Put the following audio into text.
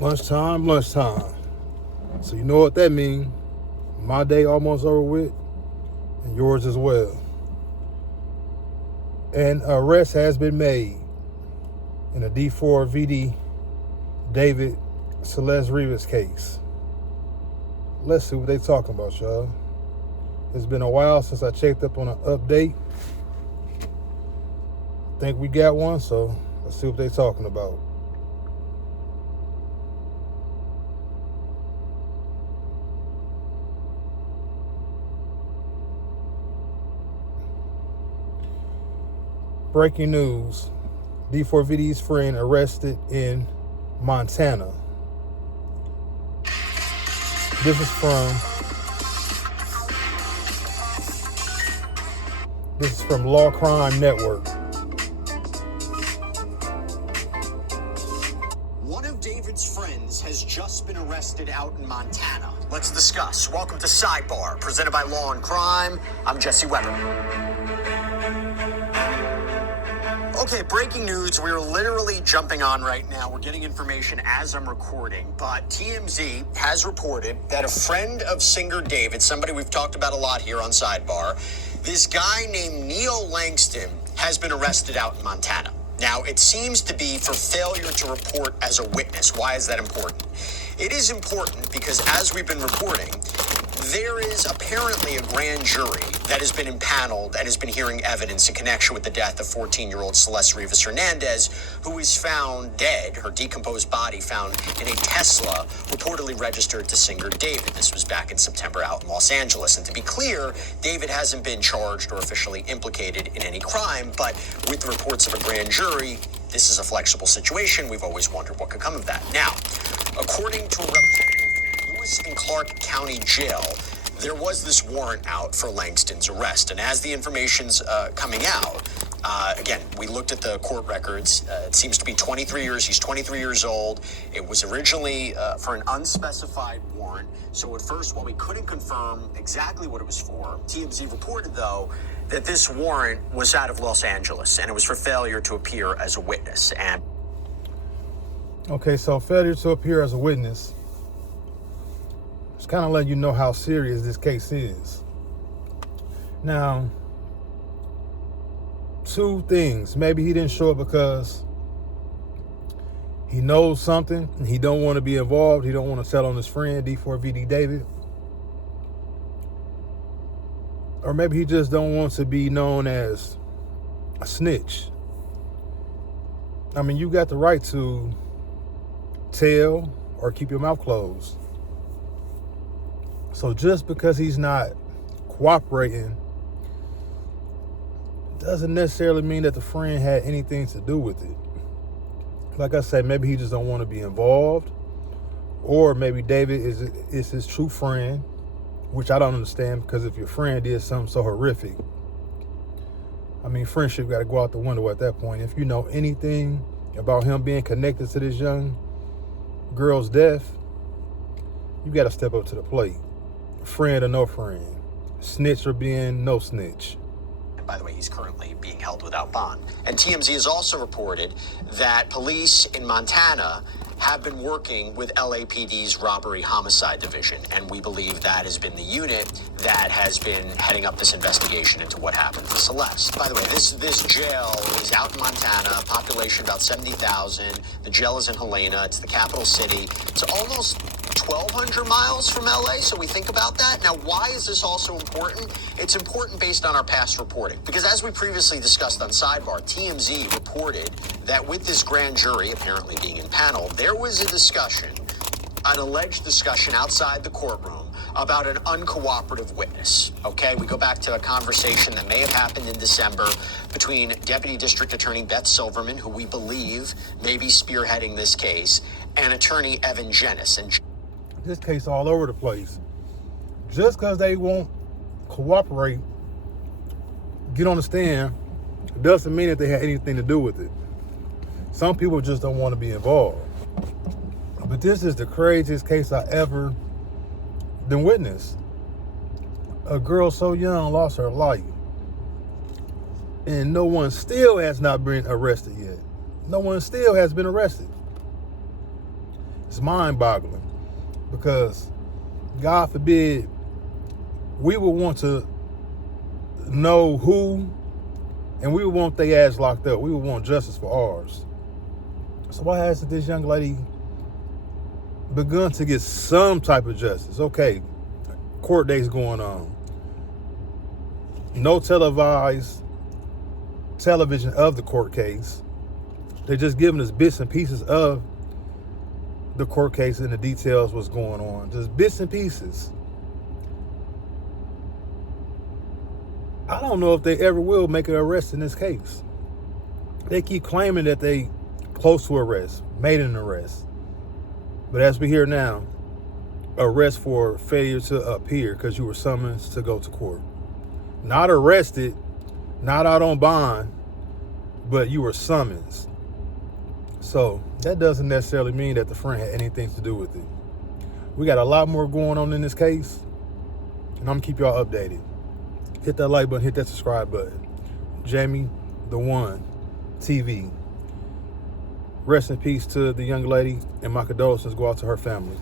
Lunchtime. So you know what that means. My day almost over with, and yours as well. An arrest has been made in the D4 VD David Celeste Rivas case. Let's see what they talking about, y'all. It's been a while since I checked up on an update. Think we got one, so let's see what they talking about. Breaking news. D4VD's friend arrested in Montana. This is from Law Crime Network. One of David's friends has just been arrested out in Montana. Let's discuss. Welcome to Sidebar, presented by Law and Crime. I'm Jesse Weber. Okay, breaking news. We're literally jumping on right now. We're getting information as I'm recording, but TMZ has reported that a friend of singer David, somebody we've talked about a lot here on Sidebar, this guy named Neil Langston has been arrested out in Montana. Now, it seems to be for failure to report as a witness. Why is that important? It is important because, as we've been reporting, there is apparently a grand jury that has been impaneled and has been hearing evidence in connection with the death of 14-year-old Celeste Rivas Hernandez, who is found dead, her decomposed body found in a Tesla reportedly registered to singer David. This was back in September out in Los Angeles. And to be clear, David hasn't been charged or officially implicated in any crime, but with the reports of a grand jury, this is a flexible situation. We've always wondered what could come of that. Now, according to a representative from Lewis and Clark County Jail, there was this warrant out for Langston's arrest. And as the information's coming out, again, we looked at the court records. It seems to be 23 years. He's 23 years old. It was originally for an unspecified warrant. So at first, while we couldn't confirm exactly what it was for, TMZ reported, though, that this warrant was out of Los Angeles, and it was for failure to appear as a witness. And Okay, so failure to appear as a witness. It's kind of letting you know how serious this case is. Now, two things. Maybe he didn't show up because he knows something and he don't want to be involved. He don't want to tell on his friend, D4VD David. Or maybe he just don't want to be known as a snitch. I mean, you got the right to tell or keep your mouth closed. So just because he's not cooperating doesn't necessarily mean that the friend had anything to do with it. Like I said, maybe he just don't want to be involved, or maybe David is his true friend, which I don't understand, because if your friend did something so horrific, I mean, friendship got to go out the window at that point. If you know anything about him being connected to this young girl's death, you got to step up to the plate. Friend or no friend. Snitch or being no snitch. And by the way, he's currently being held without bond. And TMZ has also reported that police in Montana have been working with LAPD's robbery homicide division. And we believe that has been the unit that has been heading up this investigation into what happened to Celeste. By the way, this jail is out in Montana, population about 70,000. The jail is in Helena. It's the capital city. It's almost 1,200 miles from LA, so we think about that. Now, why is this also important? It's important based on our past reporting, because as we previously discussed on Sidebar, TMZ reported that with this grand jury apparently being impaneled, there was a discussion, an alleged discussion outside the courtroom about an uncooperative witness. Okay, we go back to a conversation that may have happened in December between Deputy District Attorney Beth Silverman, who we believe may be spearheading this case, and Attorney Evan Jennis. And this case all over the place. Just because they won't cooperate, get on the stand, doesn't mean that they had anything to do with it. Some people just don't want to be involved. But this is the craziest case I ever been witnessed. A girl so young lost her life. And no one still has not been arrested yet. No one still has been arrested. It's mind-boggling because, God forbid, we would want to know who, and we would want their ass locked up. We would want justice for ours. So why hasn't this young lady begun to get some type of justice? Okay, court days going on. No televised television of the court case. They're just giving us bits and pieces of the court case and the details what's going on. Just bits and pieces. I don't know if they ever will make an arrest in this case. They keep claiming that they close to arrest, made an arrest. But as we hear now, arrest for failure to appear because you were summoned to go to court. Not arrested, not out on bond, but you were summoned. So that doesn't necessarily mean that the friend had anything to do with it. We got a lot more going on in this case, and I'm gonna keep y'all updated. Hit that like button, hit that subscribe button. Jamie the One TV. Rest in peace to the young lady, and my condolences go out to her family.